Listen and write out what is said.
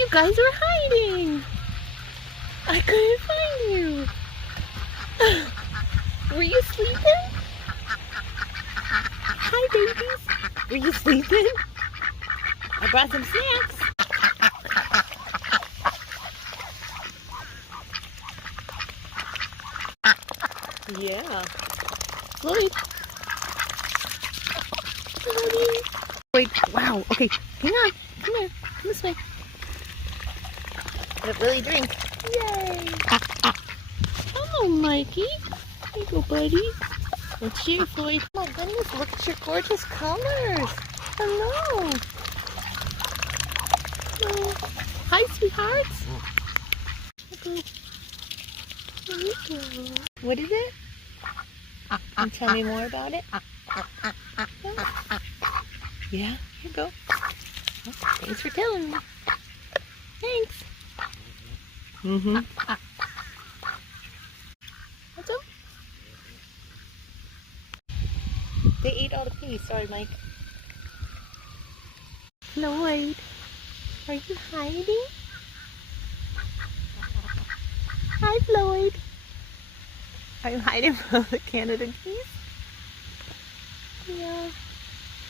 You guys were hiding. I couldn't find you. Were you sleeping? Hi, babies. Were you sleeping? I brought some snacks. Yeah. Floyd. Wait, wow. Okay, hang on. Come here. Come this way. Gotta really drink. Yay. Hello, Mikey. Here you go, buddy. Let's share, Floyd. Oh my goodness, look at your gorgeous colors. Hello. Hello. Hi, sweethearts. Here you go. What is it? Can you tell me more about it? Yeah, here you go. Oh, thanks for telling me. Thanks. Mm-hmm. What's up? They ate all the peas. Sorry, Mike. Floyd, are you hiding? Hi, Floyd. Are you hiding from the Canada geese? Yeah.